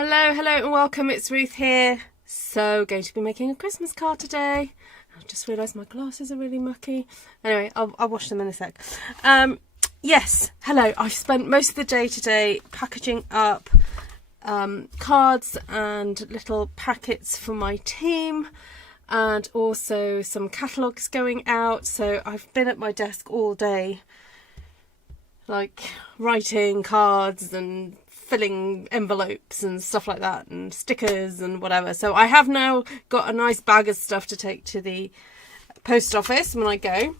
Hello and welcome, it's Ruth here. So, going to be making a Christmas card today. I just realised my glasses are really mucky. Anyway, I'll wash them in a sec. Yes, hello. I've spent most of the day today packaging up cards and little packets for my team, and also some catalogues going out. So I've been at my desk all day, like writing cards and filling envelopes and stuff like that, and stickers and whatever. So I have now got a nice bag of stuff to take to the post office when I go.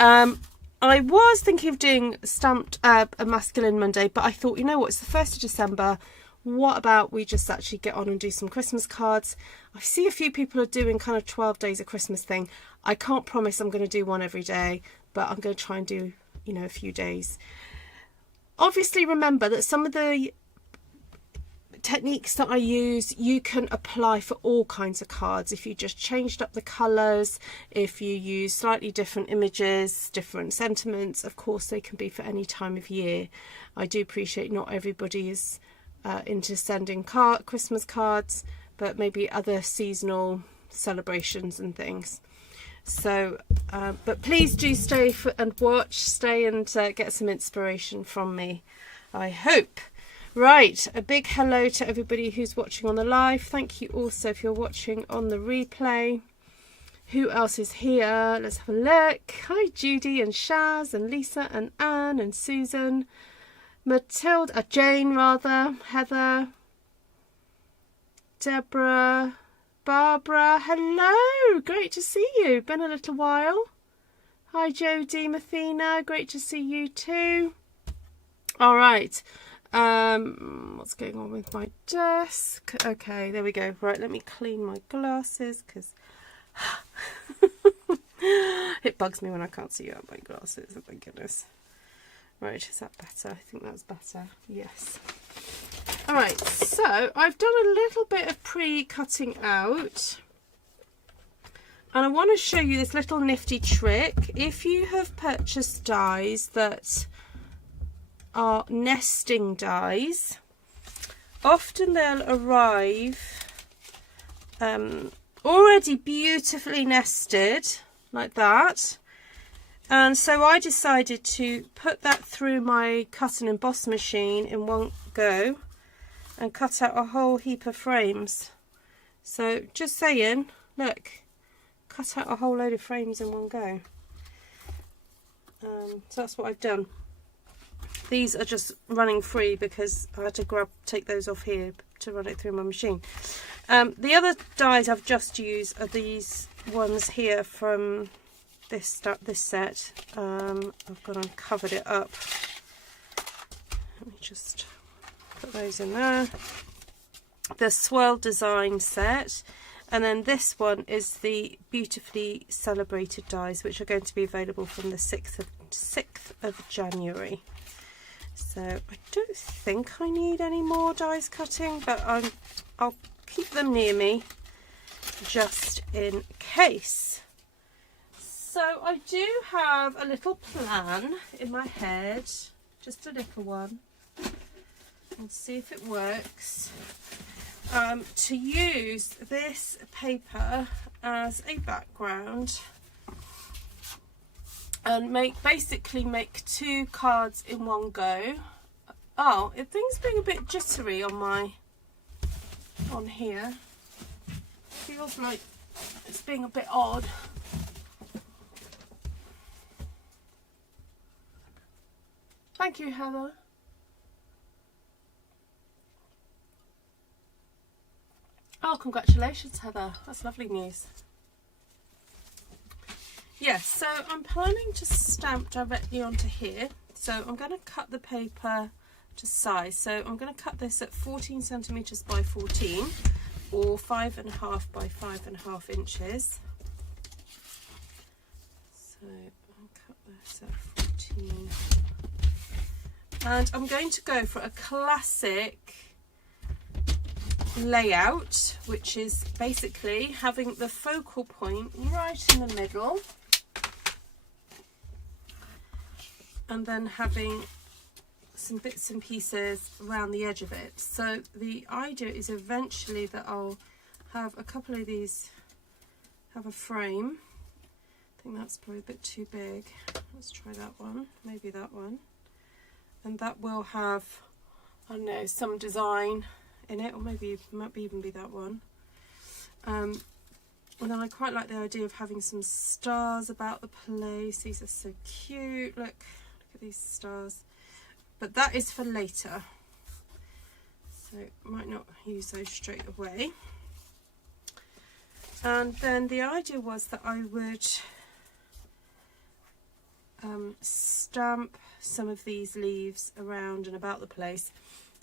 I was thinking of doing stamped a masculine Monday, but I thought, you know what, it's the 1st of December. What about we just actually get on and do some Christmas cards? I see a few people are doing kind of 12 days of Christmas thing. I can't promise I'm going to do one every day, but I'm going to try and do, you know, a few days. Obviously, remember that some of the techniques that I use, you can apply for all kinds of cards. If you just changed up the colours, if you use slightly different images, different sentiments, of course they can be for any time of year. I do appreciate not everybody is into sending Christmas cards, but maybe other seasonal celebrations and things. So, but please do stay and watch, stay and get some inspiration from me, I hope. Right, a big hello to everybody who's watching on the live. Thank you also if you're watching on the replay. Who else is here? Let's have a look. Hi Judy and Shaz and Lisa and Anne and Susan, Matilda, Jane rather, Heather, Deborah, Barbara, hello, great to see you, been a little while. Hi Jodie, Mathina, great to see you too. All right, what's going on with my desk? Okay, there we go. Right, let me clean my glasses because it bugs me when I can't see out my glasses. Oh my goodness. Right, is that better? I think that's better, yes. Alright, so I've done a little bit of pre-cutting out, and I want to show you this little nifty trick. If you have purchased dies that are nesting dies, often they'll arrive already beautifully nested like that. And so I decided to put that through my cut and emboss machine in one go and cut out a whole heap of frames. So just saying, look, cut out a whole load of frames in one go. So that's what I've done. These are just running free because I had to take those off here to run it through my machine. The other dies I've just used are these ones here from this set. I've gone and covered it up. Let me just put those in there. The Swirl Design set, and then this one is the Beautifully Celebrated dies, which are going to be available from the 6th of January. So I don't think I need any more dies cutting, but I'll keep them near me just in case. So I do have a little plan in my head, just a little one. We'll see if it works. To use this paper as a background and basically make 2 cards in one go. Oh, things being a bit jittery on here. Feels like it's being a bit odd. Thank you, Heather. Oh, congratulations, Heather. That's lovely news. Yes, so I'm planning to stamp directly onto here. So I'm going to cut the paper to size. So I'm going to cut this at 14 centimetres by 14 or 5.5 by 5.5 inches. So I'll cut this at 14. And I'm going to go for a classic layout, which is basically having the focal point right in the middle and then having some bits and pieces around the edge of it. So the idea is eventually that I'll have a couple of these, have a frame. I think that's probably a bit too big. Let's try that one, maybe that one. And that will have, I don't know, some design in it, or maybe it might even be that one. And then I quite like the idea of having some stars about the place. These are so cute. Look at these stars. But that is for later, so might not use those straight away. And then the idea was that I would stamp some of these leaves around and about the place.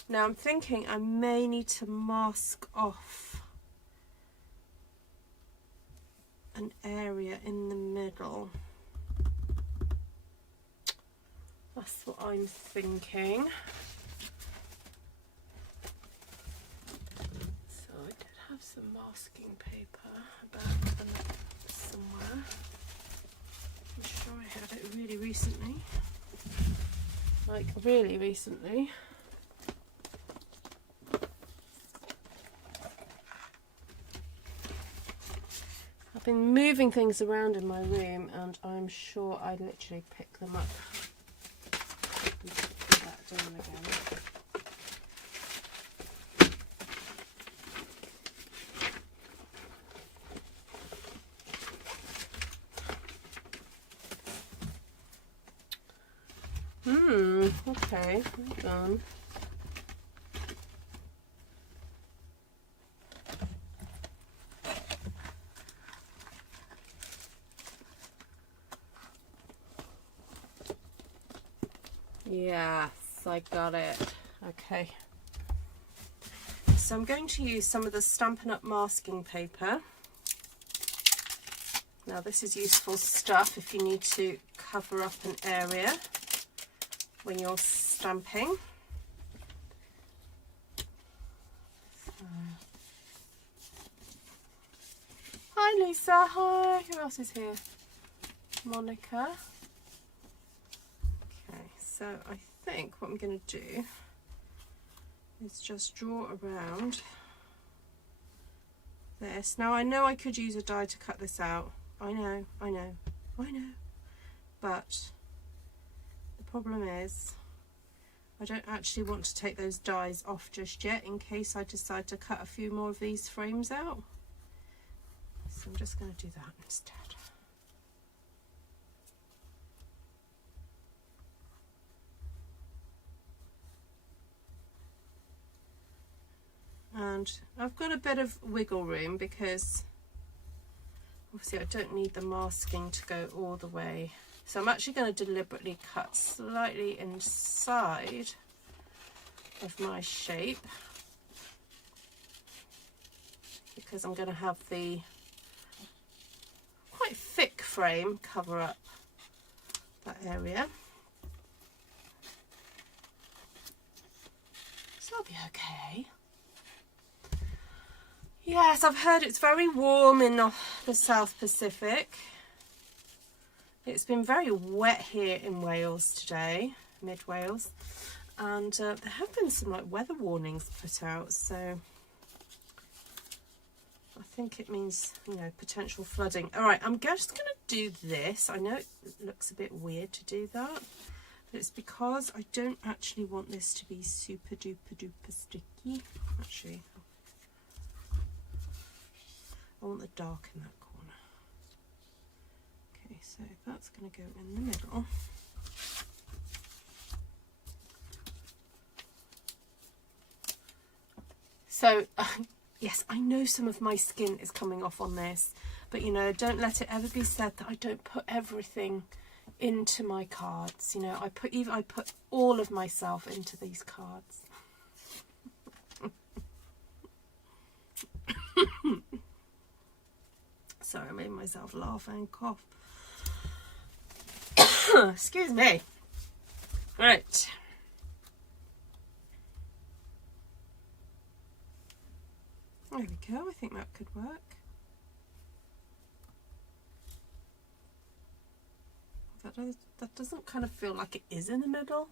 Now I'm thinking I may need to mask off an area in the middle. That's what I'm thinking. So I did have some masking paper about them somewhere. I'm sure I had it really recently. Like really recently. I've been moving things around in my room and I'm sure I literally picked them up. Put that down again. Okay, well done. Yes, I got it. Okay. So I'm going to use some of the Stampin' Up masking paper. Now this is useful stuff if you need to cover up an area when you're stamping. So. Hi Lisa, hi. Who else is here? Monica. So I think what I'm going to do is just draw around this. Now I know I could use a die to cut this out. I know. But the problem is I don't actually want to take those dies off just yet in case I decide to cut a few more of these frames out. So I'm just going to do that instead. And I've got a bit of wiggle room because obviously I don't need the masking to go all the way. So I'm actually going to deliberately cut slightly inside of my shape because I'm going to have the quite thick frame cover up that area. So I'll be okay. Yes, I've heard it's very warm in the South Pacific. It's been very wet here in Wales today, mid Wales, and there have been some like weather warnings put out, so I think it means, you know, potential flooding. All right, I'm just going to do this. I know it looks a bit weird to do that, but it's because I don't actually want this to be super duper duper sticky. Actually, I want the dark in that corner. Okay, so that's going to go in the middle. So, yes, I know some of my skin is coming off on this, but you know, don't let it ever be said that I don't put everything into my cards. You know, I put all of myself into these cards. Sorry, I made myself laugh and cough. Excuse me. Right. There we go. I think that could work. That doesn't kind of feel like it is in the middle.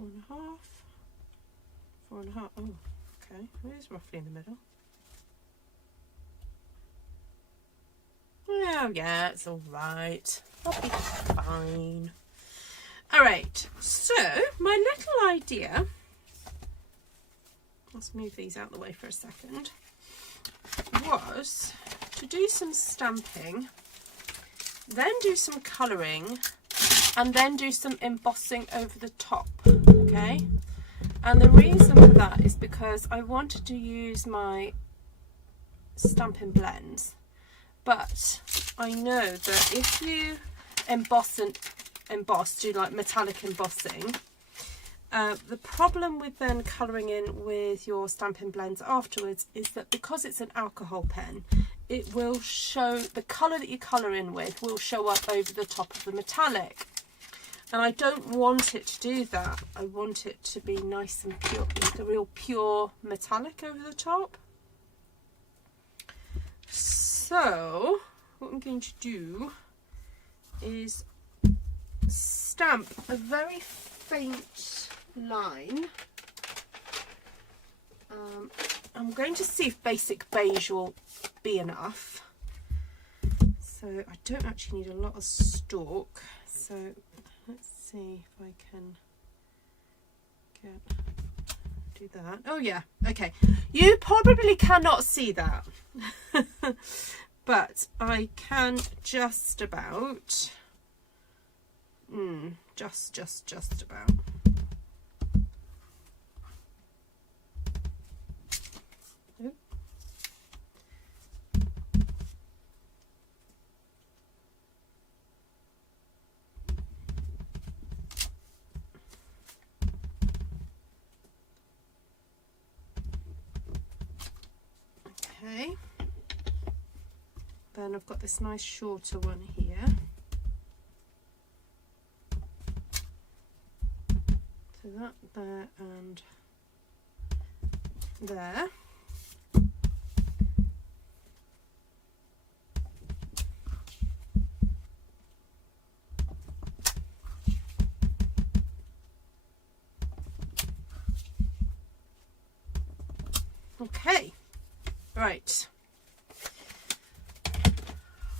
4.5, 4.5. Oh, okay, it is roughly in the middle. Oh yeah, it's all right. I'll be fine. All right, so my little idea, let's move these out of the way for a second, was to do some stamping, then do some colouring, and then do some embossing over the top, okay? And the reason for that is because I wanted to use my Stampin' blends, but I know that if you emboss, do like metallic embossing, the problem with then colouring in with your Stampin' blends afterwards is that because it's an alcohol pen, it will show, the colour that you colour in with will show up over the top of the metallic. And I don't want it to do that. I want it to be nice and pure, like a real pure metallic over the top. So what I'm going to do is stamp a very faint line. I'm going to see if basic beige will be enough. So I don't actually need a lot of stalk. So let's see if I can do that. Oh yeah, okay. You probably cannot see that. But I can just about. Just about. Oop. Okay. Then I've got this nice shorter one here. So that there and there. Okay, right.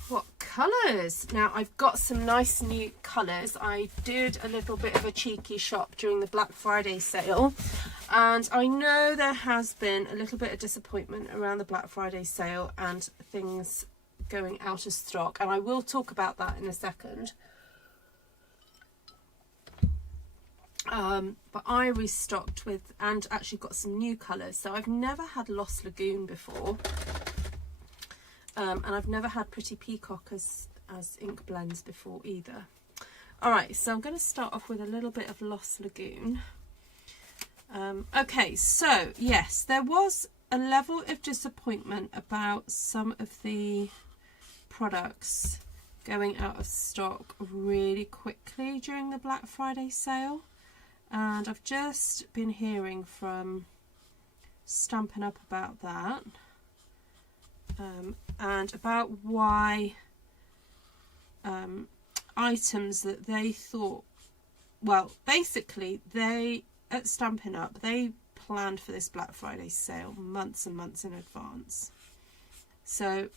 What colours? Now I've got some nice new colours. I did a little bit of a cheeky shop during the Black Friday sale, and I know there has been a little bit of disappointment around the Black Friday sale and things going out of stock, and I will talk about that in a second. But I restocked with, and actually got some new colours. So I've never had Lost Lagoon before, and I've never had Pretty Peacock as ink blends before either. Alright, so I'm going to start off with a little bit of Lost Lagoon. Okay, so yes, there was a level of disappointment about some of the products going out of stock really quickly during the Black Friday sale. And I've just been hearing from Stampin' Up about that, and about why items that they thought, well, basically they, at Stampin' Up, they planned for this Black Friday sale months and months in advance. So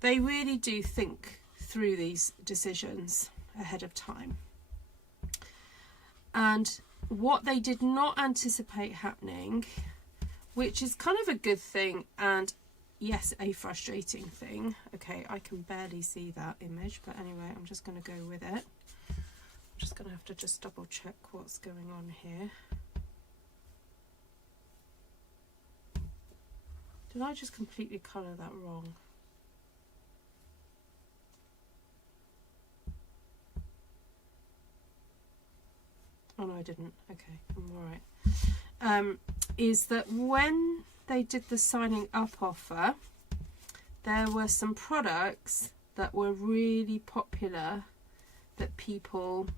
they really do think through these decisions ahead of time. And what they did not anticipate happening, which is kind of a good thing and yes, a frustrating thing. Okay, I can barely see that image, but anyway, I'm just going to go with it. I'm just going to have to just double check what's going on here. Did I just completely colour that wrong? Oh no, I didn't. Okay, I'm alright. Is that when they did the signing up offer, there were some products that were really popular that people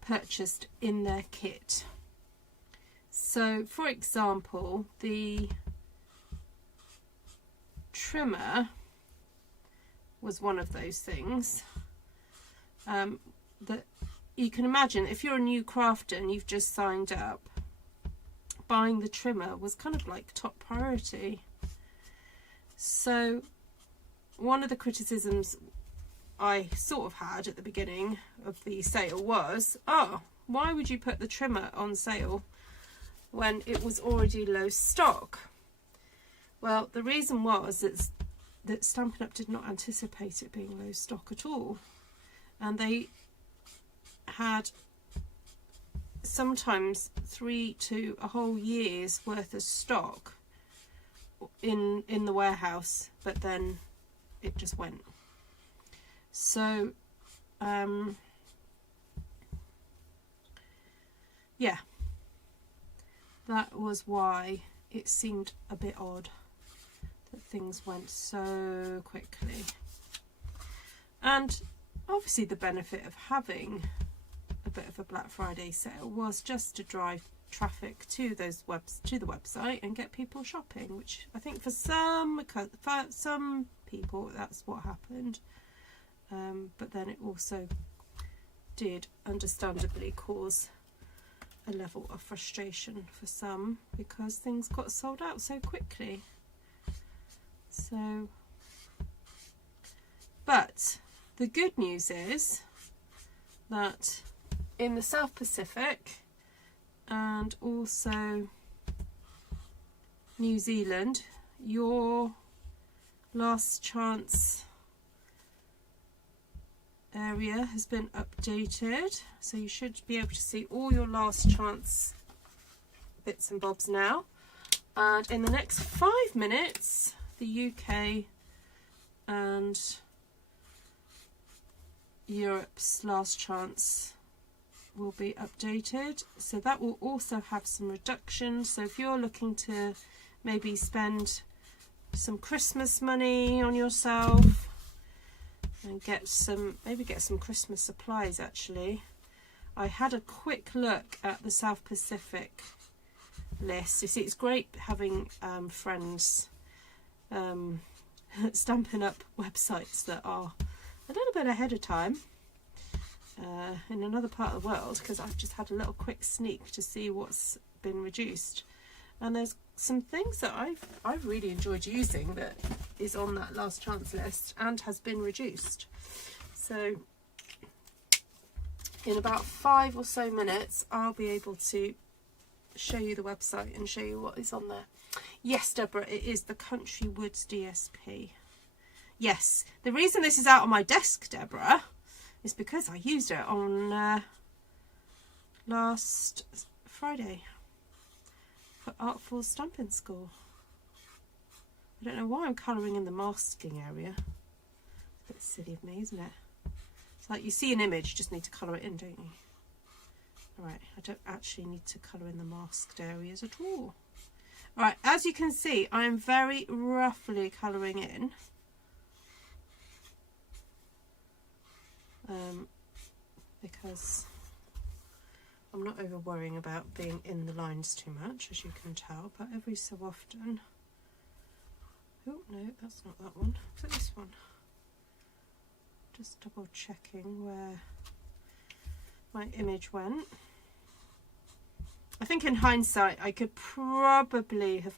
purchased in their kit. So, for example, the trimmer was one of those things that you can imagine if you're a new crafter and you've just signed up, buying the trimmer was kind of like top priority. So one of the criticisms I sort of had at the beginning of the sale was, oh, why would you put the trimmer on sale when it was already low stock? Well, the reason was that Stampin' Up did not anticipate it being low stock at all, and they had sometimes 3 to a whole year's worth of stock in the warehouse, but then it just went. So yeah, that was why it seemed a bit odd that things went so quickly. And obviously the benefit of having a bit of a Black Friday sale was just to drive traffic to the website and get people shopping, which I think for some people that's what happened. But then it also did understandably cause a level of frustration for some because things got sold out so quickly. So, but the good news is that in the South Pacific and also New Zealand, your last chance area has been updated, so you should be able to see all your last chance bits and bobs now. And in the next 5 minutes, the UK and Europe's last chance will be updated, so that will also have some reductions. So if you're looking to maybe spend some Christmas money on yourself and maybe get some Christmas supplies, actually, I had a quick look at the South Pacific list. You see, it's great having friends Stampin' Up websites that are a little bit ahead of time in another part of the world, because I've just had a little quick sneak to see what's been reduced, and there's some things that I've really enjoyed using that is on that last chance list and has been reduced. So in about 5 or so minutes I'll be able to show you the website and show you what is on there. Yes, Deborah, it is the Country Woods DSP. Yes, the reason this is out on my desk, Deborah, is because I used it on last Friday for Artful Stampin School. I don't know why I'm colouring in the masking area. It's a bit silly of me, isn't it? It's like you see an image, you just need to colour it in, don't you? Alright, I don't actually need to colour in the masked areas at all. Alright, as you can see, I'm very roughly colouring in. Because I'm not over worrying about being in the lines too much, as you can tell, but every so often... Oh, no, that's not that one. Is it this one? Just double checking where my image went. I think in hindsight I could probably have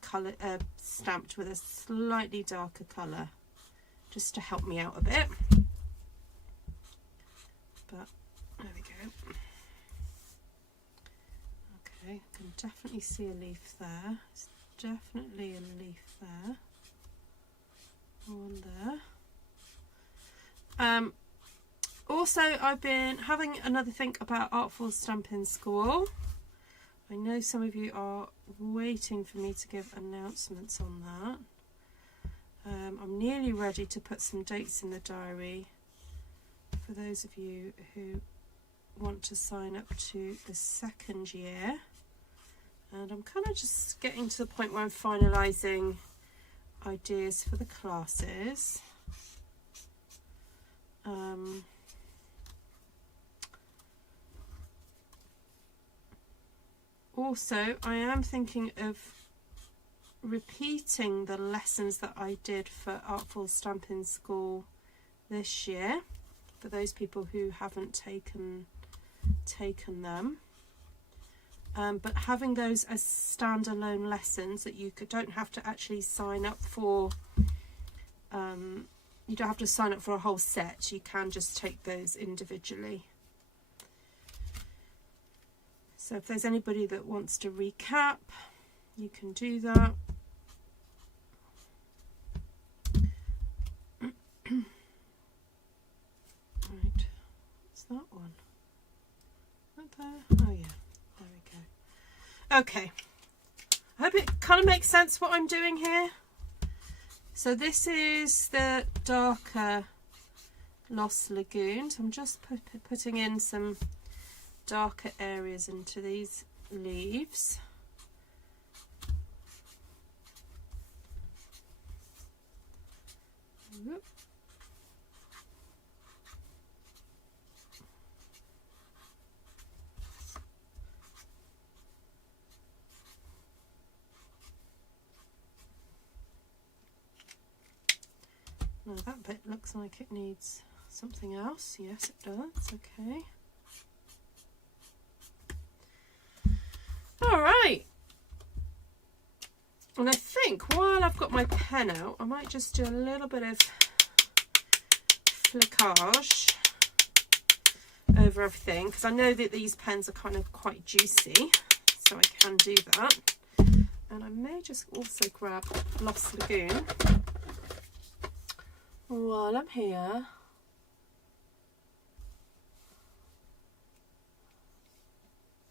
stamped with a slightly darker colour just to help me out a bit. But there we go. Okay, I can definitely see a leaf there. There's definitely a leaf there. One there. Also, I've been having another think about Artful Stampin School. I know some of you are waiting for me to give announcements on that. I'm nearly ready to put some dates in the diary for those of you who want to sign up to the second year. And I'm kind of just getting to the point where I'm finalising ideas for the classes. Also, I am thinking of repeating the lessons that I did for Artful Stampin School this year, for those people who haven't taken taken them. But having those as standalone lessons that you don't have to actually sign up for, you don't have to sign up for a whole set, you can just take those individually. So if there's anybody that wants to recap, you can do that. Right, what's that one? Right there? Oh yeah, there we go. Okay, I hope it kind of makes sense what I'm doing here. So this is the darker Lost Lagoon. So I'm just putting in some darker areas into these leaves. Whoop. Now that bit looks like it needs something else. Yes, it does. Okay. All right. And I think while I've got my pen out, I might just do a little bit of flickage over everything, because I know that these pens are kind of quite juicy, so I can do that. And I may just also grab Lost Lagoon while I'm here.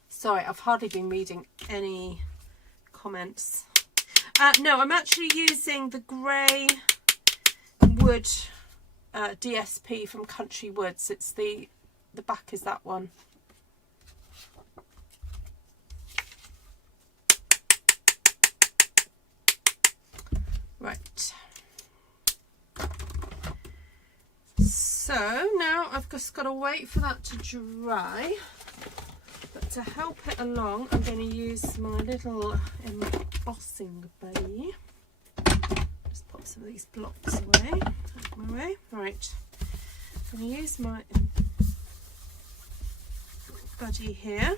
Sorry, I've hardly been reading any comments. No, I'm actually using the grey wood DSP from Country Woods. It's the back is that one. Right. So now I've just got to wait for that to dry. But to help it along, I'm going to use my little embossing buddy. Just pop some of these blocks away. Out of my way. Right. I'm going to use my buddy here.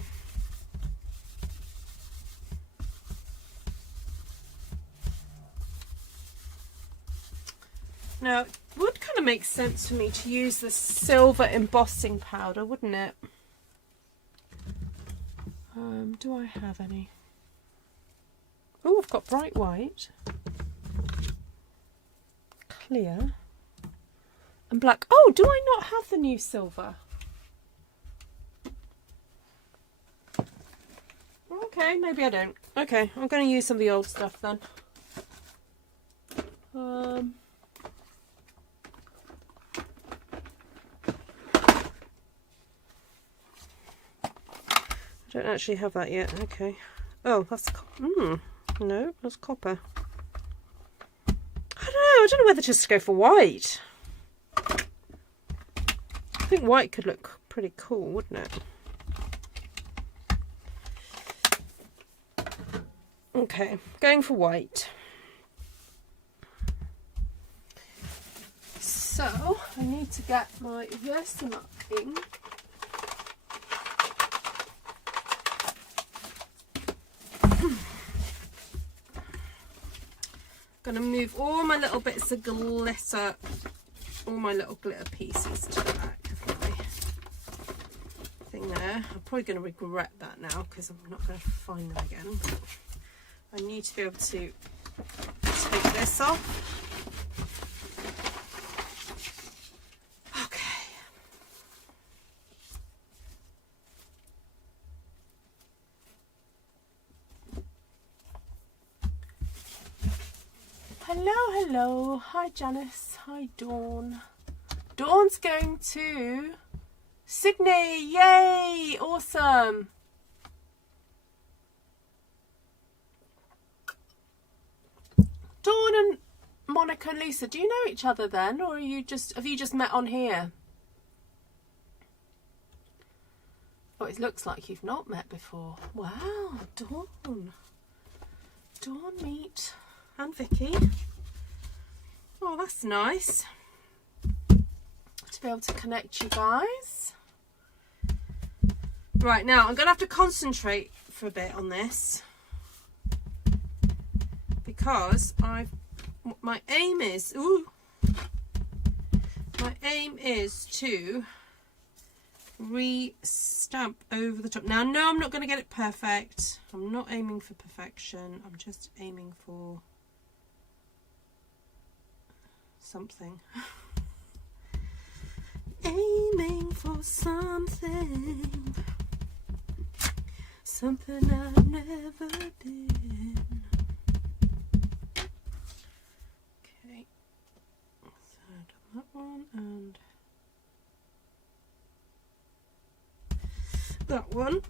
Now, it would kind of make sense for me to use the silver embossing powder, wouldn't it? Do I have any? Oh, I've got bright white, clear, and black. Oh, do I not have the new silver? Okay, maybe I don't. Okay, I'm going to use some of the old stuff then. I don't actually have that yet. Okay. Oh, that's no, that's copper. I don't know whether just to go for white. I think white could look pretty cool, wouldn't it? Okay, going for white. So I need to get my Versamark ink. Going to move all my little bits of glitter, all my little glitter pieces to the back of my thing there. I'm probably going to regret that now because I'm not going to find them again. But I need to be able to take this off. Hello, hi Janice, hi Dawn. Dawn's going to Sydney, yay, awesome. Dawn and Monica and Lisa, do you know each other then, or have you just met on here? Oh, it looks like you've not met before. Wow, Dawn, meet, and Vicky. Oh, that's nice to be able to connect you guys. Right, now I'm going to have to concentrate for a bit on this, because my aim is to re-stamp over the top. Now, no, I'm not going to get it perfect. I'm not aiming for perfection. I'm just aiming for something. Aiming for something. Something I've never been. Okay. So I've done that one and that one.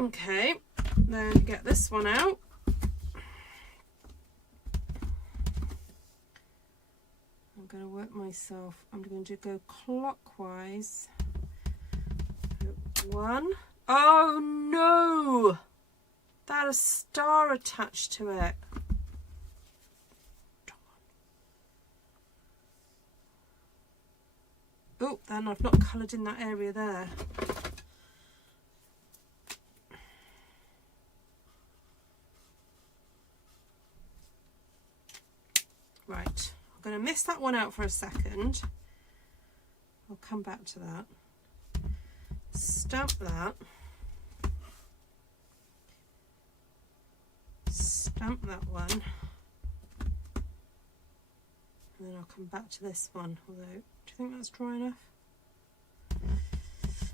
Okay, then get this one out. I'm going to work myself. I'm going to go clockwise. One. Oh no! That has a star attached to it. Oh, then I've not coloured in that area there. Right, I'm going to miss that one out for a second. I'll come back to that. Stamp that. Stamp that one. And then I'll come back to this one. Although, do you think that's dry enough?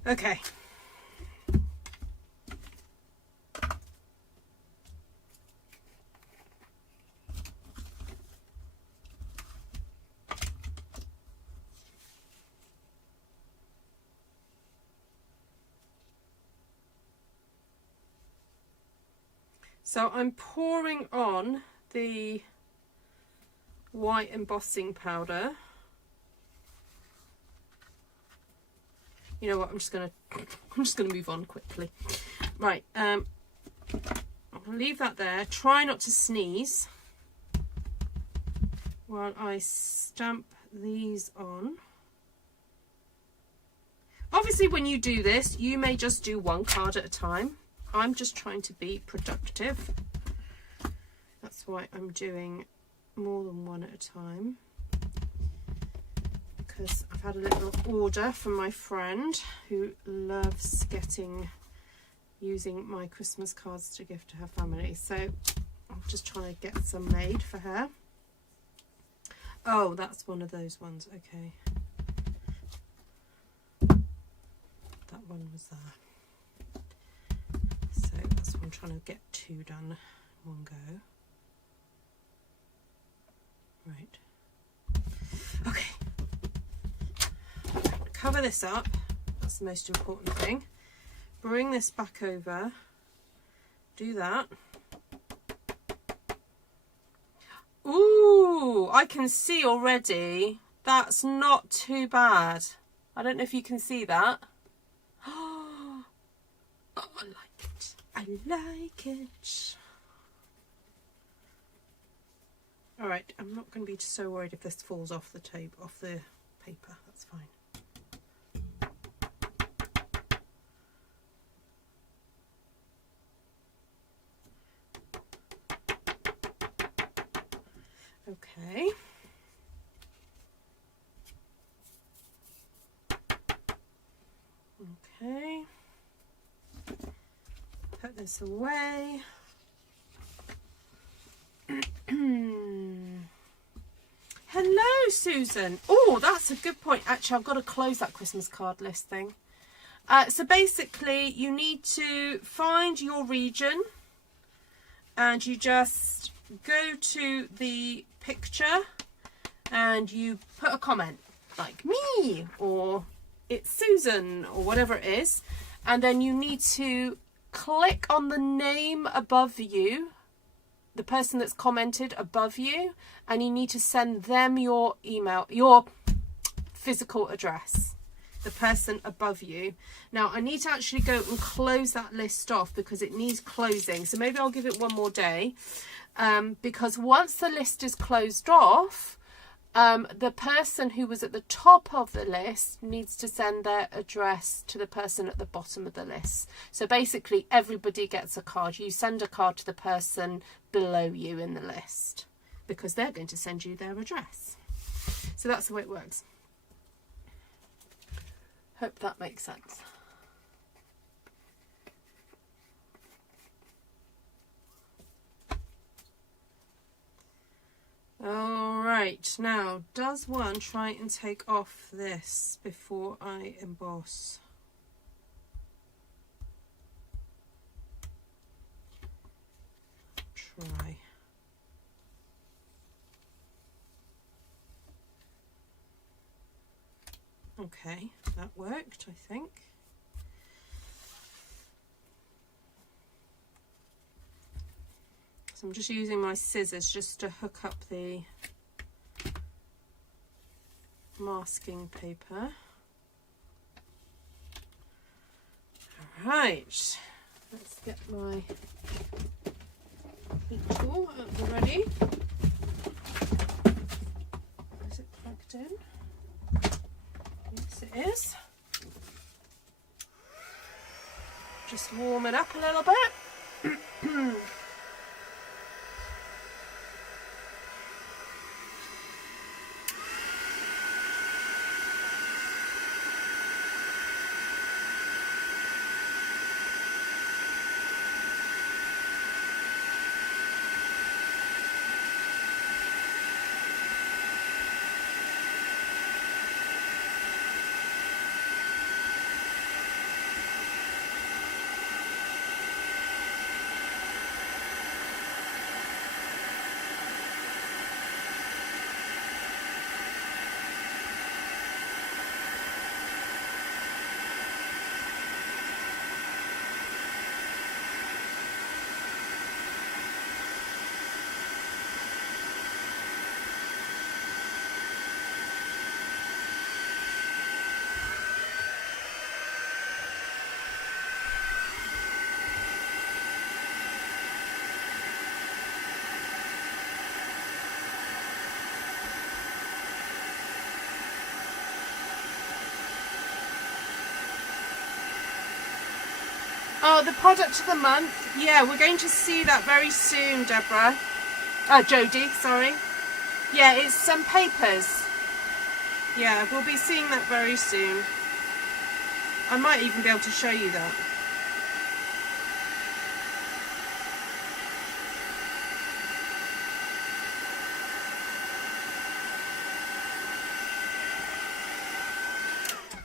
Okay. So I'm pouring on the white embossing powder. You know what? I'm just gonna move on quickly. Right. I'll leave that there. Try not to sneeze while I stamp these on. Obviously, when you do this, you may just do one card at a time. I'm just trying to be productive. That's why I'm doing more than one at a time, because I've had a little order from my friend who loves using my Christmas cards to gift to her family. So I'm just trying to get some made for her. Oh, that's one of those ones. Okay. That one was there. So that's what I'm trying to get two done in one go. Right. Okay. Cover this up. That's the most important thing. Bring this back over. Do that. Ooh, I can see already. That's not too bad. I don't know if you can see that. Oh, I like it. I like it. All right, I'm not going to be so worried if this falls off the tape, off the paper. That's fine. Okay. Okay. Put this away. Hello, Susan. Oh, that's a good point. Actually, I've got to close that Christmas card list thing. So basically, you need to find your region and you just go to the picture and you put a comment like me or it's Susan or whatever it is, and then you need to click on the name above you, the person that's commented above you, and you need to send them your email, your physical address, the person above you. Now I need to actually go and close that list off because it needs closing, so maybe I'll give it one more day, because once the list is closed off, the person who was at the top of the list needs to send their address to the person at the bottom of the list. So basically everybody gets a card. You send a card to the person below you in the list because they're going to send you their address. So that's the way it works. Hope that makes sense. Alright, now does one try and take off this before I emboss? Try. Okay, that worked, I think. So I'm just using my scissors just to hook up the masking paper. Alright, let's get my heat tool at the ready. Is it plugged in? Yes, it is. Just warm it up a little bit. Oh, the product of the month. Yeah, we're going to see that very soon, Deborah. Jodie, sorry. Yeah, it's some papers. Yeah, we'll be seeing that very soon. I might even be able to show you that.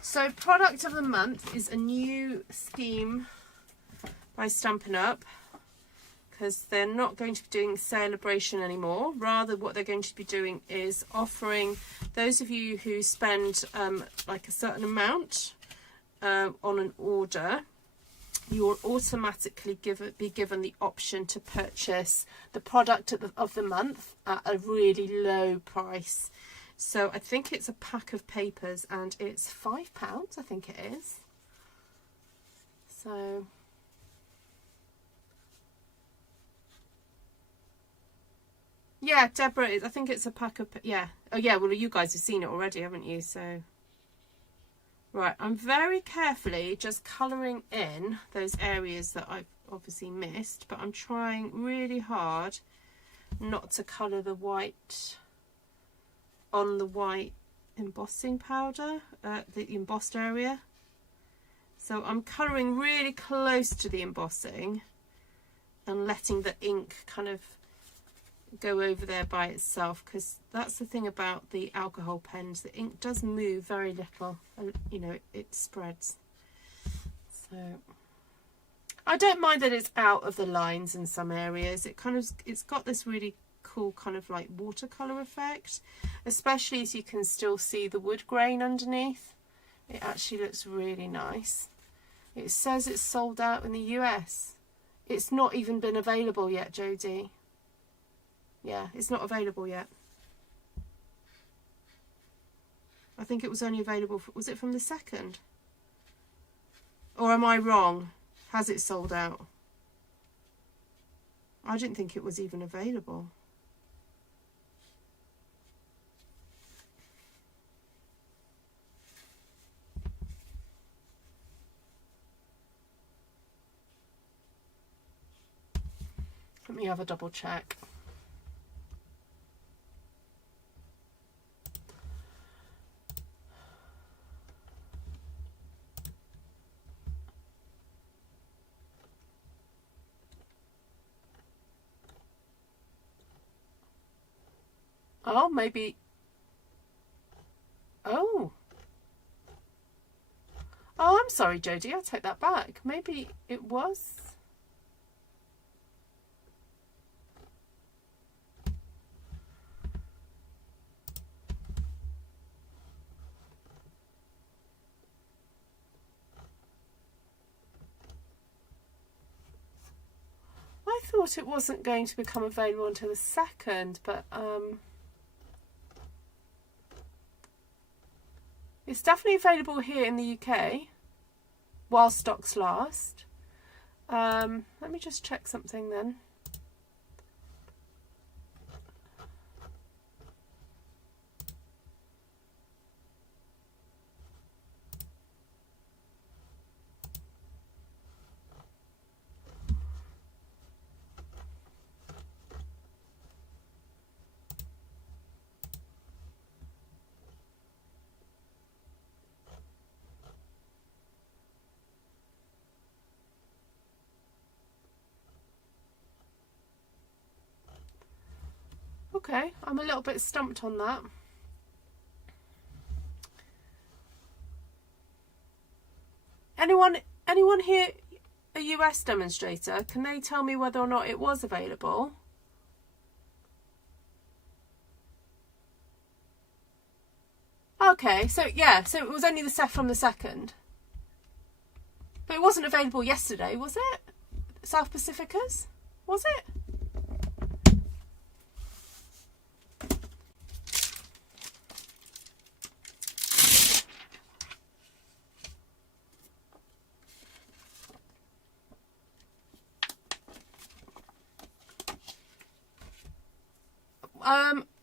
So product of the month is a new scheme by Stampin Up, because they're not going to be doing celebration anymore. Rather, what they're going to be doing is offering those of you who spend like a certain amount on an order, you will automatically be given the option to purchase the product of the month at a really low price. So I think it's a pack of papers and it's £5, I think it is. So yeah, Deborah, I think it's a pack of, yeah. Oh yeah, well you guys have seen it already, haven't you? So, right, I'm very carefully just colouring in those areas that I've obviously missed, but I'm trying really hard not to colour the white on the white embossing powder, the embossed area. So I'm colouring really close to the embossing and letting the ink kind of go over there by itself, because that's the thing about the alcohol pens, the ink does move very little, you know, it spreads. So I don't mind that it's out of the lines in some areas. It's got this really cool kind of like watercolor effect, especially as you can still see the wood grain underneath. It actually looks really nice. It says it's sold out in the US. It's not even been available yet, Jodie. Yeah, it's not available yet. I think it was only available, was it from the 2nd? Or am I wrong? Has it sold out? I didn't think it was even available. Let me have a double check. Oh, maybe. Oh. Oh, I'm sorry, Jodie. I take that back. Maybe it was. I thought it wasn't going to become available until the 2nd, but it's definitely available here in the UK while stocks last. Let me just check something then. Okay, I'm a little bit stumped on that. Anyone here a US demonstrator? Can they tell me whether or not it was available? Okay, so yeah, so it was only from the 2nd. But it wasn't available yesterday, was it? South Pacificas? Was it?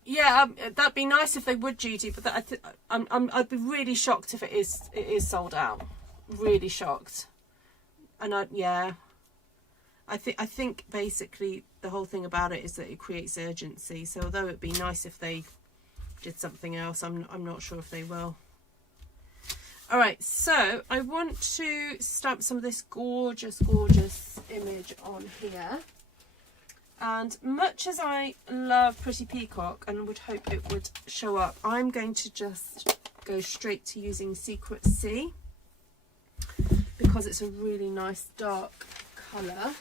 Yeah, that'd be nice if they would, Judy. But I'd be really shocked if it is sold out. Really shocked. And I think basically the whole thing about it is that it creates urgency. So although it'd be nice if they did something else, I'm not sure if they will. All right, so I want to stamp some of this gorgeous image on here. And much as I love Pretty Peacock and would hope it would show up, I'm going to just go straight to using Secret Sea because it's a really nice dark colour.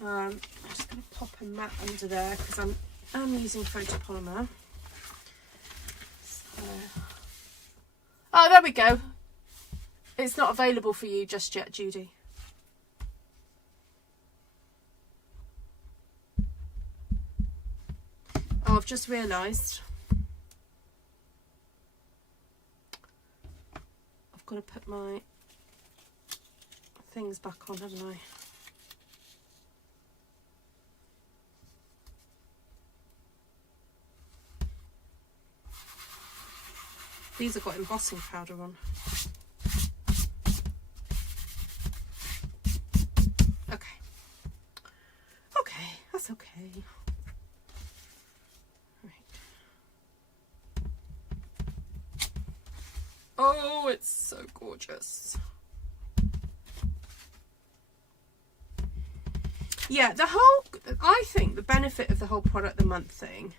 I'm just going to pop a mat under there because I'm using photopolymer. So. Oh, there we go. It's not available for you just yet, Judy. Oh, I've just realised I've got to put my things back on, haven't I? These have got embossing powder on. Okay. Okay, that's okay. Oh, it's so gorgeous. Yeah, I think the benefit of the whole product of the month thing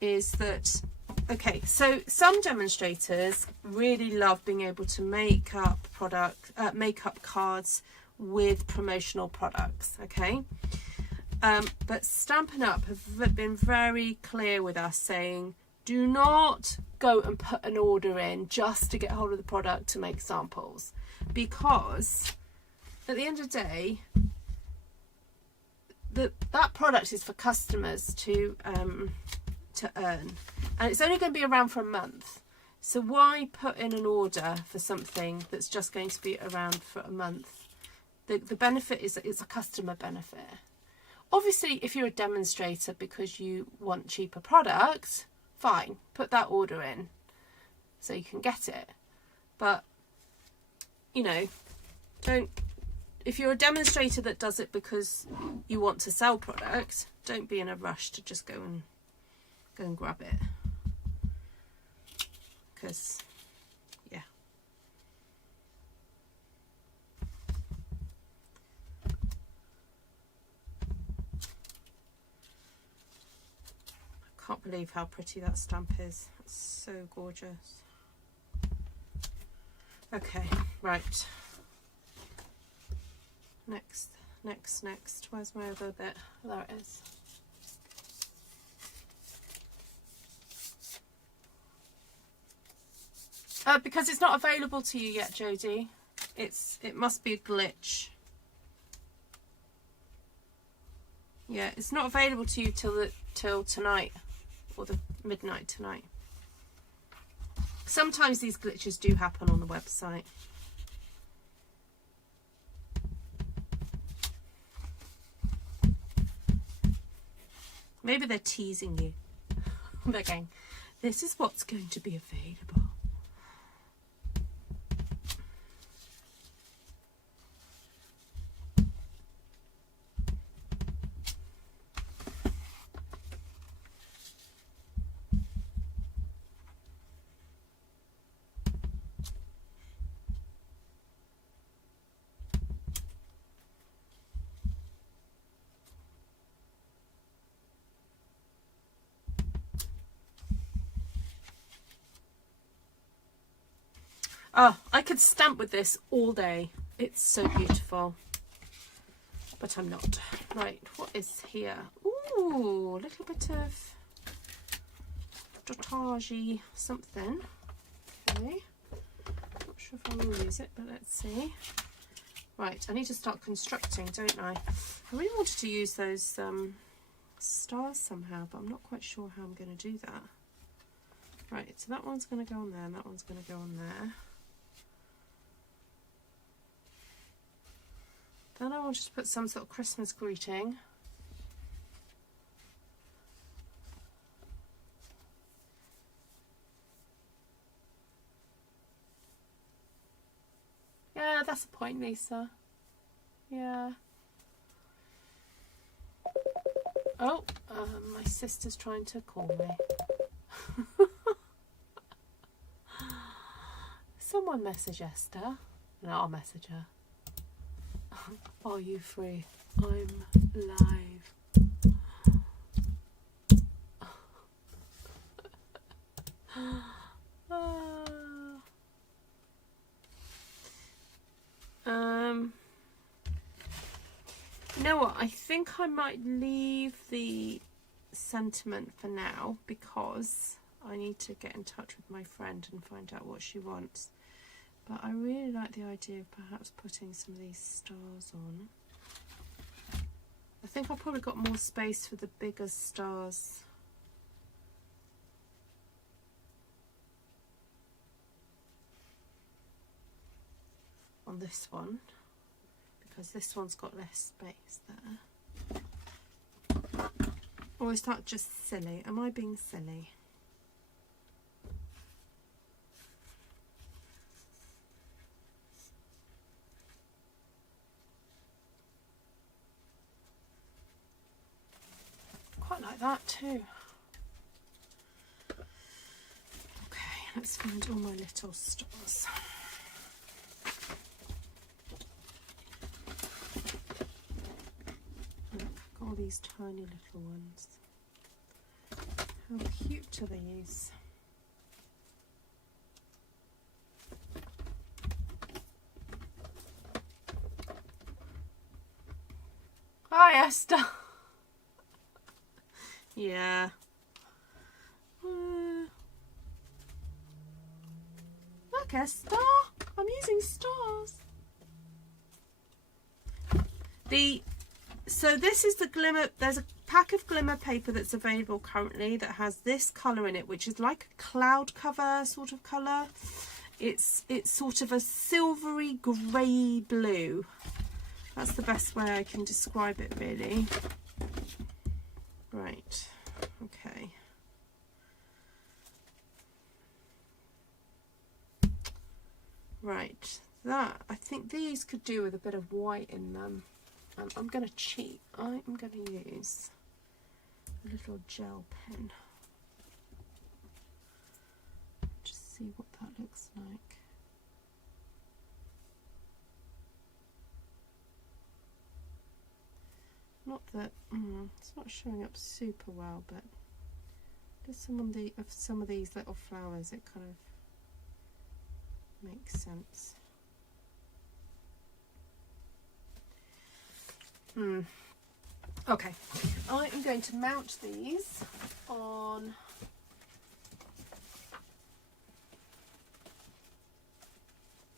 is that, okay, so some demonstrators really love being able to make up cards with promotional products, okay? But Stampin' Up have been very clear with us saying, do not go and put an order in just to get hold of the product to make samples, because at the end of the day, that product is for customers to earn, and it's only going to be around for a month. So why put in an order for something that's just going to be around for a month? The benefit is that it's a customer benefit. Obviously, if you're a demonstrator because you want cheaper products, fine, put that order in so you can get it. But, you know, don't if you're a demonstrator that does it because you want to sell product, don't be in a rush to just go and grab it, because yeah. I can't believe how pretty that stamp is. It's so gorgeous. Okay, right. Next. Where's my other bit? There it is. Because it's not available to you yet, Jodie. It must be a glitch. Yeah, it's not available to you till tonight, or the midnight tonight. Sometimes these glitches do happen on the website. Maybe they're teasing you. They're going, this is what's going to be available. Oh, I could stamp with this all day. It's so beautiful. But I'm not. Right, what is here? Ooh, a little bit of dotage something. Okay. Not sure if I will use it, but let's see. Right, I need to start constructing, don't I? I really wanted to use those stars somehow, but I'm not quite sure how I'm going to do that. Right, so that one's going to go on there, and that one's going to go on there. Then I wanted to put some sort of Christmas greeting. Yeah, that's a point, Lisa. Yeah. Oh, my sister's trying to call me. Someone message Esther. No, I'll message her. Are you free? I'm live. You know what? I think I might leave the sentiment for now, because I need to get in touch with my friend and find out what she wants. But I really like the idea of perhaps putting some of these stars on. I think I've probably got more space for the bigger stars. On this one, because this one's got less space there. Or is that just silly? Am I being silly? Quite like that too. Okay, let's find all my little stars. Look, I've got all these tiny little ones. How cute are these? Hi, Esther. Yeah. Look, Esther. I'm using stars. So this is the glimmer. There's a pack of glimmer paper that's available currently that has this colour in it, which is like a cloud cover sort of colour. It's sort of a silvery grey blue. That's the best way I can describe it, really. Right, okay. Right, that. I think these could do with a bit of white in them. I'm going to cheat. I am going to use a little gel pen. Just see what that looks like. Not that it's not showing up super well, but just some of these little flowers, it kind of makes sense. Okay, I am going to mount these on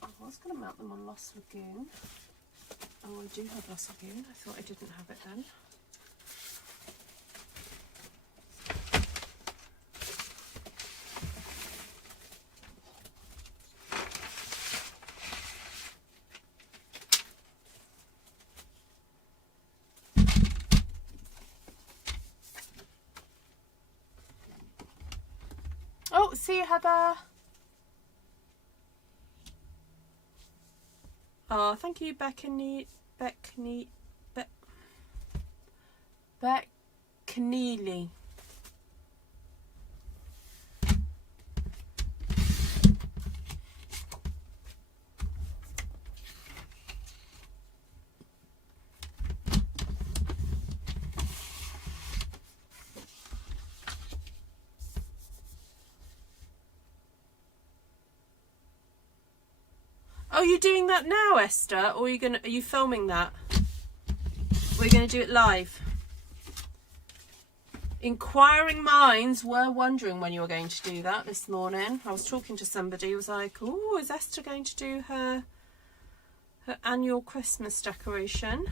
I was going to mount them on Lost Lagoon. Oh, I do have Lost Lagoon. I thought I didn't have it then. Oh, see you, Heather. Oh, thank you, Beckneely. Oh, you're doing that now, Esther, or are you filming that? We're going to do it live. Inquiring minds were wondering when you were going to do that this morning. I was talking to somebody who was like, oh, is Esther going to do her annual Christmas decoration?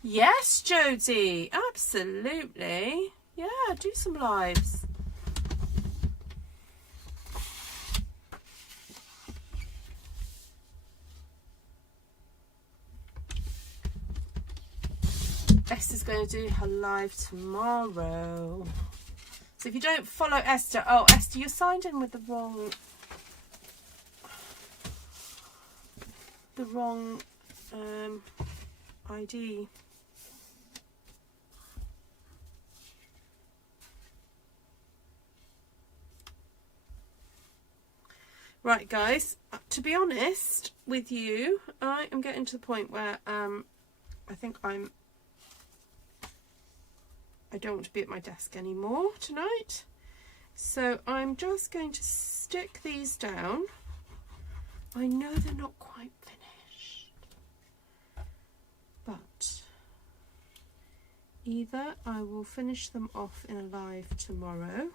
Yes, Jodie, absolutely. Yeah, do some lives. Esther's going to do her live tomorrow. So if you don't follow Esther, oh, Esther, you're signed in with the wrong ID. Right, guys, to be honest with you, I am getting to the point where I think I don't want to be at my desk anymore tonight. So I'm just going to stick these down. I know they're not quite finished, but either I will finish them off in a live tomorrow,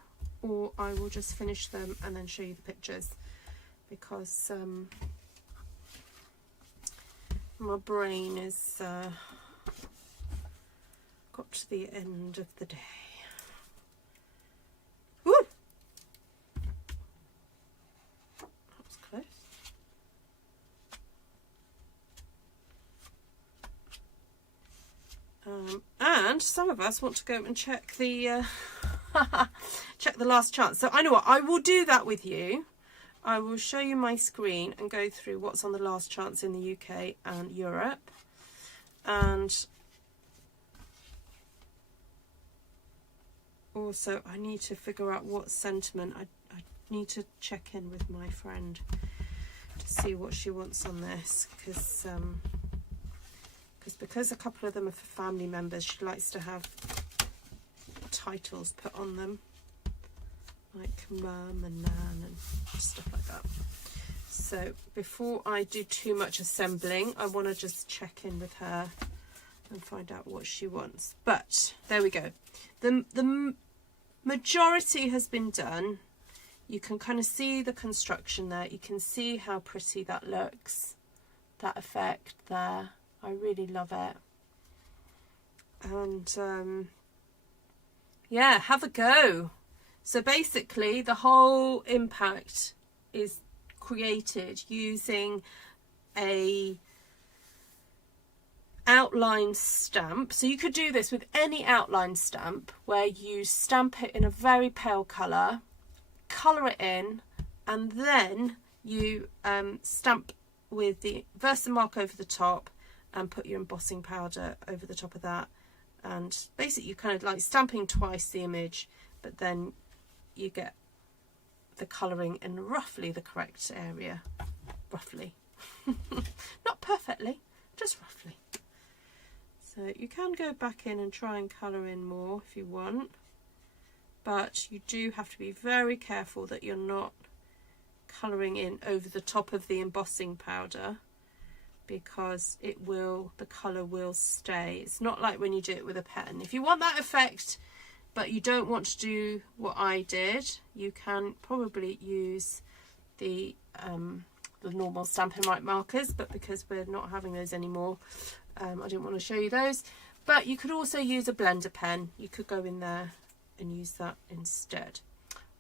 or I will just finish them and then show you the pictures. Because my brain is got to the end of the day. Woo! That was close. And some of us want to go and check the check the last chance. So I know what, I will do that with you. I will show you my screen and go through what's on the last chance in the UK and Europe. And also I need to figure out what sentiment. I need to check in with my friend to see what she wants on this, because a couple of them are for family members, she likes to have titles put on them, like mum and nan and stuff like that. So before I do too much assembling, I want to just check in with her and find out what she wants. But there we go. The majority has been done. You can kind of see the construction there. You can see how pretty that looks, that effect there. I really love it. And yeah, have a go. So basically the whole impact is created using a outline stamp. So you could do this with any outline stamp where you stamp it in a very pale colour, colour it in, and then you stamp with the Versamark over the top and put your embossing powder over the top of that. And basically you kind of like stamping twice the image, but then you get the colouring in roughly the correct area. Roughly. Not perfectly, just roughly. So you can go back in and try and colour in more if you want, but you do have to be very careful that you're not colouring in over the top of the embossing powder, because the colour will stay. It's not like when you do it with a pen. If you want that effect but you don't want to do what I did, you can probably use the normal Stampin' Right markers, but because we're not having those anymore, I didn't want to show you those. But you could also use a blender pen. You could go in there and use that instead.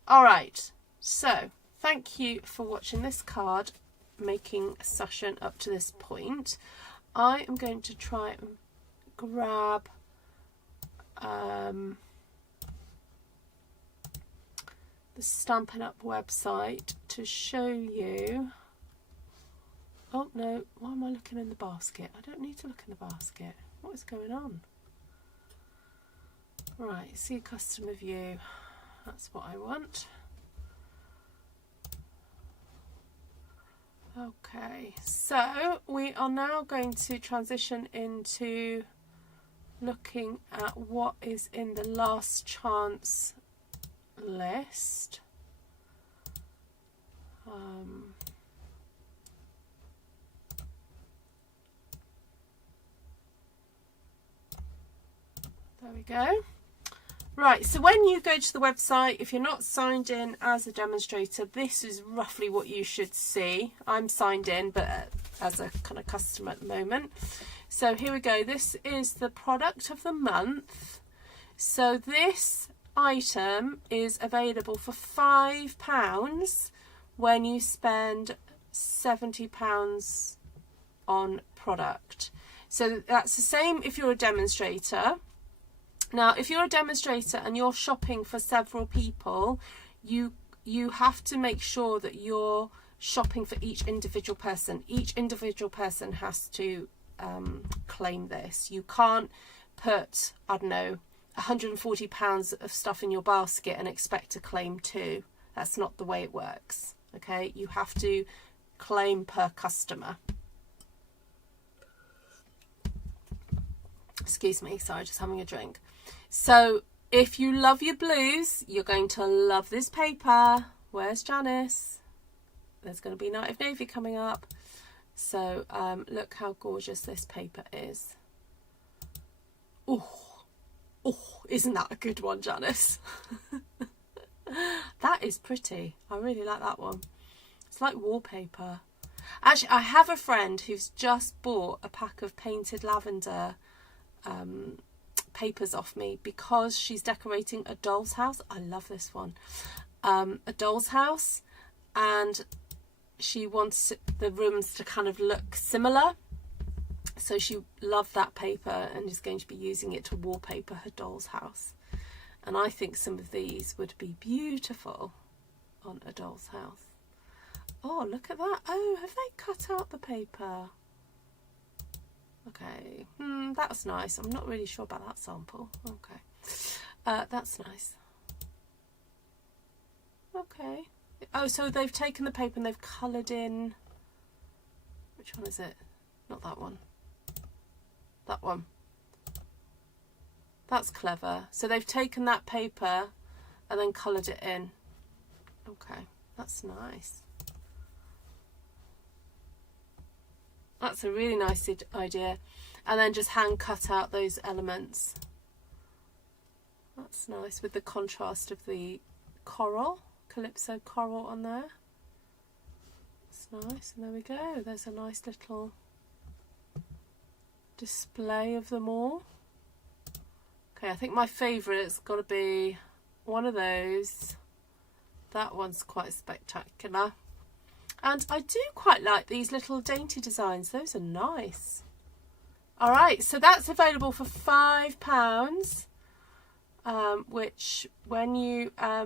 All right, so thank you for watching this card making session up to this point. I am going to try and grab the Stampin' Up website to show you. Oh no, why am I looking in the basket? I don't need to look in the basket. What is going on? Right, see customer view. That's what I want. Okay, so we are now going to transition into looking at what is in the last chance list. There we go. Right, so when you go to the website, if you're not signed in as a demonstrator, this is roughly what you should see. I'm signed in, but as a kind of customer at the moment. So here we go. This is the product of the month. So this item is available for £5 when you spend £70 on product. So that's the same if you're a demonstrator. Now, if you're a demonstrator and you're shopping for several people, you have to make sure that you're shopping for each individual person. Each individual person has to claim this. You can't put, I don't know, £140 of stuff in your basket and expect to claim 2. That's not the way it works. Okay, you have to claim per customer. Excuse me, sorry, just having a drink. So if you love your blues, you're going to love this paper. Where's Janice? There's going to be Night of Navy coming up. So look how gorgeous this paper is. Oh, isn't that a good one, Janice? That is pretty. I really like that one. It's like wallpaper. Actually, I have a friend who's just bought a pack of painted lavender papers off me because she's decorating a doll's house. I love this one. A doll's house, and she wants the rooms to kind of look similar. So she loved that paper and is going to be using it to wallpaper her doll's house. And I think some of these would be beautiful on a doll's house. Oh, look at that. Oh, have they cut out the paper? Okay, that's nice. I'm not really sure about that sample. Okay, that's nice. Okay. Oh, so they've taken the paper and they've coloured in. Which one is it? Not that one. That one. That's clever. So they've taken that paper and then coloured it in. Okay, that's nice. That's a really nice idea. And then just hand cut out those elements. That's nice with the contrast of the coral, Calypso coral on there. That's nice. And there we go. There's a nice little display of them all. Okay, I think my favourite's got to be one of those. That one's quite spectacular. And I do quite like these little dainty designs. Those are nice. All right, so that's available for £5, which when you, I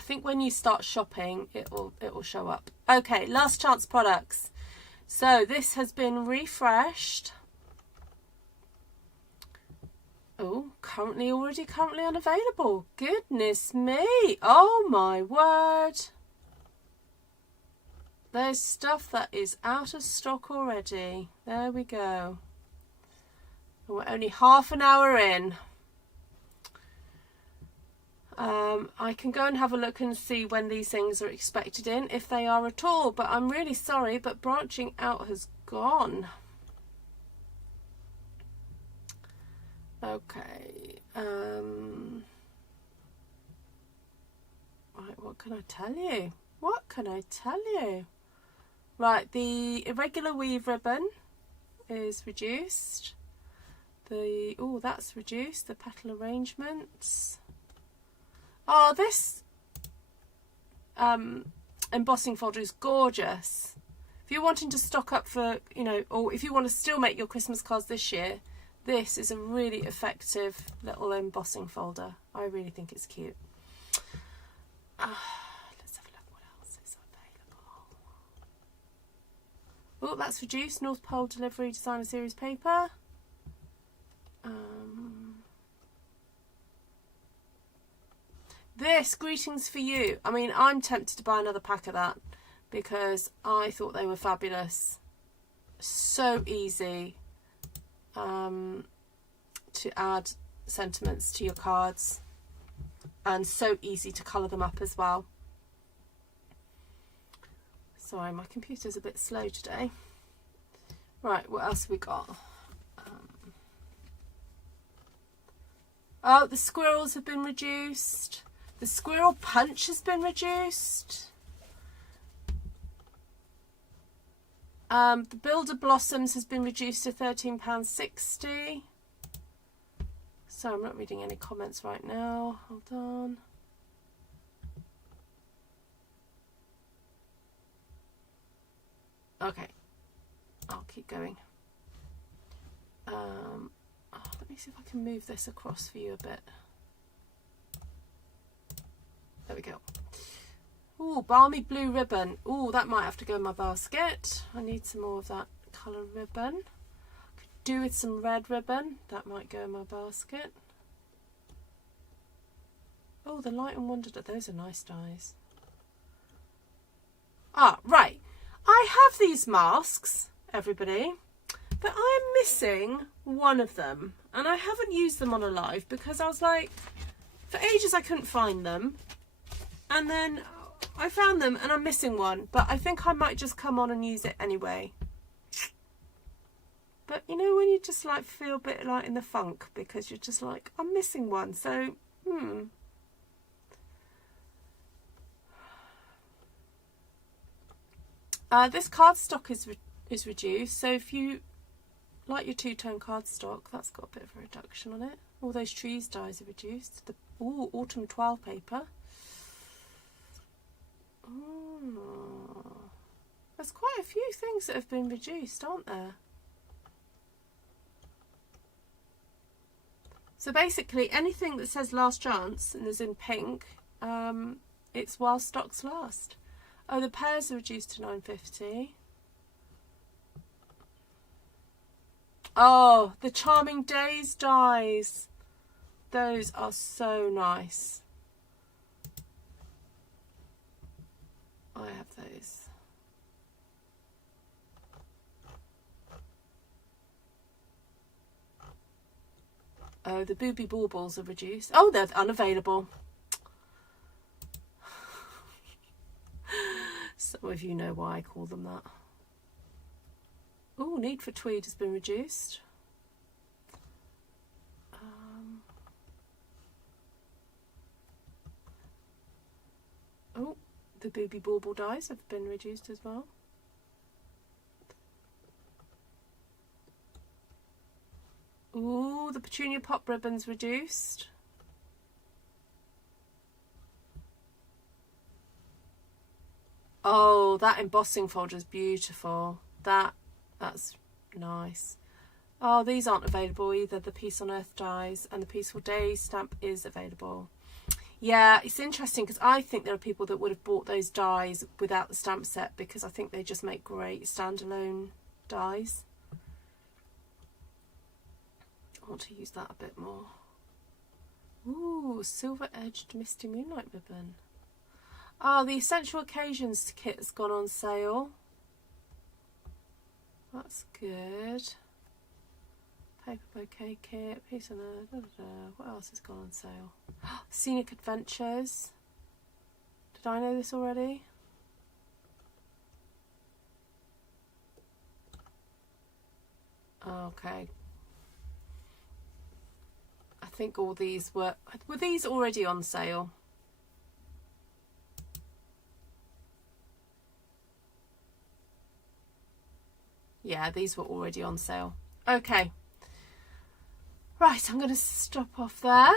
think when you start shopping, it will show up. Okay, last chance products. So this has been refreshed. Oh, currently unavailable. Goodness me. Oh my word. There's stuff that is out of stock already. There we go. We're only half an hour in. I can go and have a look and see when these things are expected in, if they are at all. But I'm really sorry, but branching out has gone. Okay. Right, what can I tell you? What can I tell you? Right, the irregular weave ribbon is reduced. That's reduced. The petal arrangements. Oh, this embossing folder is gorgeous. If you're wanting to stock up for, or if you want to still make your Christmas cards this year, this is a really effective little embossing folder. I really think it's cute. Let's have a look what else is available. Oh, that's reduced. North Pole Delivery Designer Series paper. This, Greetings for You. I mean, I'm tempted to buy another pack of that because I thought they were fabulous. So easy to add sentiments to your cards and so easy to colour them up as well. Sorry, my computer's a bit slow today. Right, what else have we got? Oh, the squirrels have been reduced. The squirrel punch has been reduced. The Builder Blossoms has been reduced to £13.60. So I'm not reading any comments right now. Hold on. Okay, I'll keep going. Let me see if I can move this across for you a bit. There we go. Ooh, balmy blue ribbon. Ooh, that might have to go in my basket. I need some more of that colour ribbon. Could do with some red ribbon. That might go in my basket. Oh, the Light and Wonder. Those are nice dies. Ah, right. I have these masks, everybody, but I am missing one of them. And I haven't used them on a live because I was like, for ages I couldn't find them. And then I found them and I'm missing one, but I think I might just come on and use it anyway. But you know when you just like feel a bit like in the funk because you're just like, I'm missing one, so this cardstock is reduced, so if you like your two-tone cardstock, that's got a bit of a reduction on it. All those trees dies are reduced. The autumn 12 paper. There's quite a few things that have been reduced, aren't there? So basically anything that says last chance and is in pink, it's while stocks last. Oh, the pears are reduced to £9.50. Oh, the Charming Days dies. Those are so nice. I have those. Oh, the Booby Baubles are reduced. Oh, they're unavailable. Some of you know why I call them that. Oh, Need for Tweed has been reduced. Oh, the Booby Bauble dies have been reduced as well. Ooh, the Petunia Pop ribbon's reduced. Oh, that embossing folder is beautiful. That's Nice. Oh, these aren't available either. The Peace on Earth dies and the Peaceful Days stamp is available. Yeah, it's interesting because I think there are people that would have bought those dies without the stamp set because I think they just make great standalone dies. I want to use that a bit more. Ooh, silver edged Misty Moonlight ribbon. Oh, the Essential Occasions kit has gone on sale. That's good. Paper bouquet kit, piece of what else has gone on sale? Scenic Adventures. Did I know this already? Okay. I think all these were these already on sale? Yeah, these were already on sale. Okay. Right, I'm going to stop off there.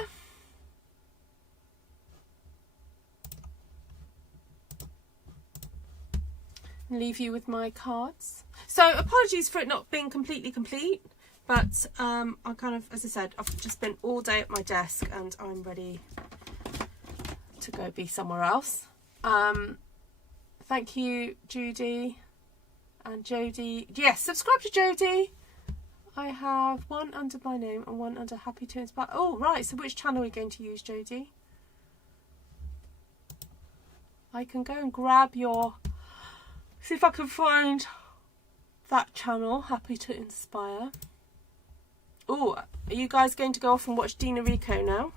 And leave you with my cards. So apologies for it not being completely complete, but I kind of, as I said, I've just been all day at my desk and I'm ready to go be somewhere else. Thank you, Judy and Jodie. Yes, subscribe to Jodie. I have one under my name and one under Happy to Inspire. Oh, right. So which channel are we going to use, Jodie? I can go and grab your... See if I can find that channel, Happy to Inspire. Oh, are you guys going to go off and watch Dina Rico now?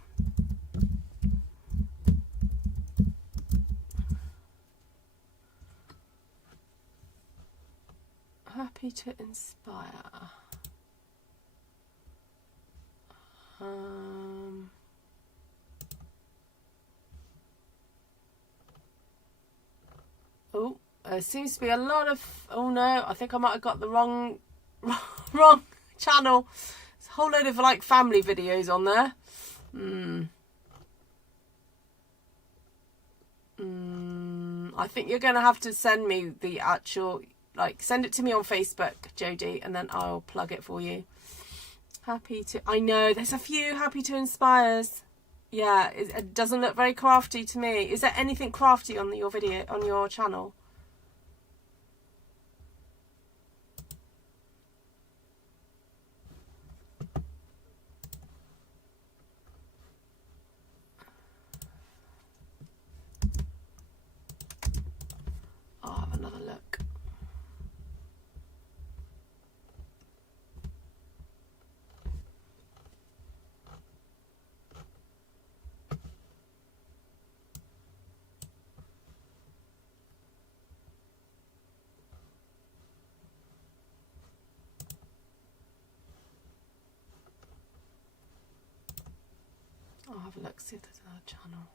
Happy to Inspire. Oh, there seems to be a lot of... Oh no, I think I might have got the wrong channel. There's a whole load of like family videos on there. I think you're going to have to send me the actual... Like, send it to me on Facebook, Jodie, and then I'll plug it for you. Happy to... I know, there's a few Happy to Inspires. Yeah, it doesn't look very crafty to me. Is there anything crafty on your video, on your channel? I'll have another look. I'll have a look, see if there's another channel.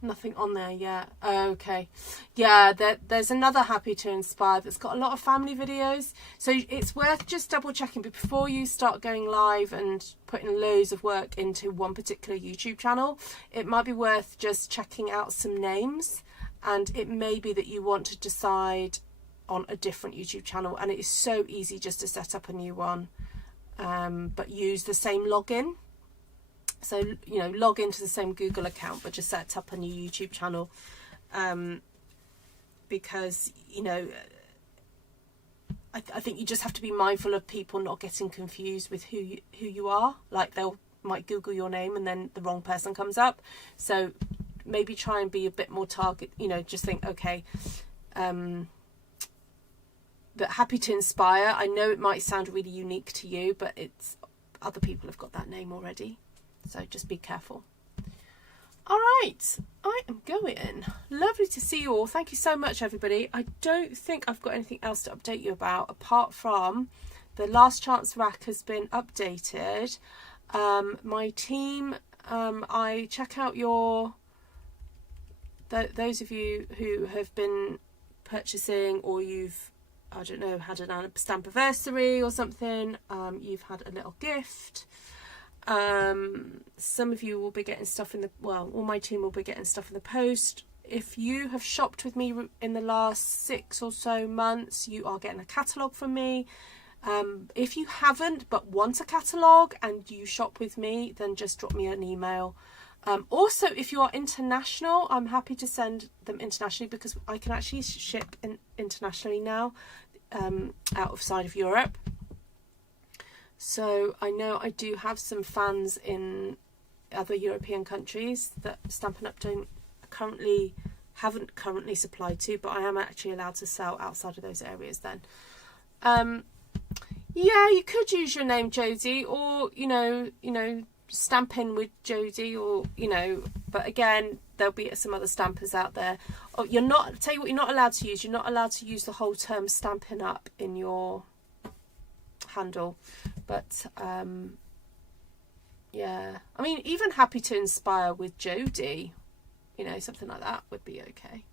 Nothing on there yet. Okay. Yeah, there's another Happy to Inspire that's got a lot of family videos. So it's worth just double checking before you start going live and putting loads of work into one particular YouTube channel. It might be worth just checking out some names, and it may be that you want to decide on a different YouTube channel, and it is so easy just to set up a new one, but use the same login. So, you know, log into the same Google account, but just set up a new YouTube channel, because, you know, I think you just have to be mindful of people not getting confused with who you are. Like, might Google your name and then the wrong person comes up. So maybe try and be a bit more target, you know, just think, okay, but Happy to Inspire, I know it might sound really unique to you, but it's other people have got that name already. So just be careful. All right, I am going. Lovely to see you all. Thank you so much, everybody. I don't think I've got anything else to update you about, apart from the Last Chance rack has been updated. My team, I check out those of you who have been purchasing, or you've, I don't know, had a stamp anniversary or something, you've had a little gift. Some of you will be getting stuff in the, well, all my team will be getting stuff in the post. If you have shopped with me in the last 6 or so months, you are getting a catalogue from me. If you haven't but want a catalogue and you shop with me, then just drop me an email. Also, if you are international, I'm happy to send them internationally, because I can actually ship internationally now, outside of Europe. So I know I do have some fans in other European countries that Stampin' Up haven't currently supplied to, but I am actually allowed to sell outside of those areas then. Yeah, you could use your name Jodie, or you know Stampin' with Jodie, or but again, there'll be some other stampers out there. Oh, you're not, tell you what you're not allowed to use. You're not allowed to use the whole term Stampin' Up in your handle. But yeah, I mean, even happy to inspire with Jodie, something like that would be okay.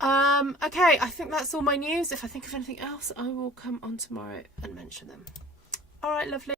Okay, I think that's all my news. If I think of anything else, I will come on tomorrow and mention them. All right, lovely.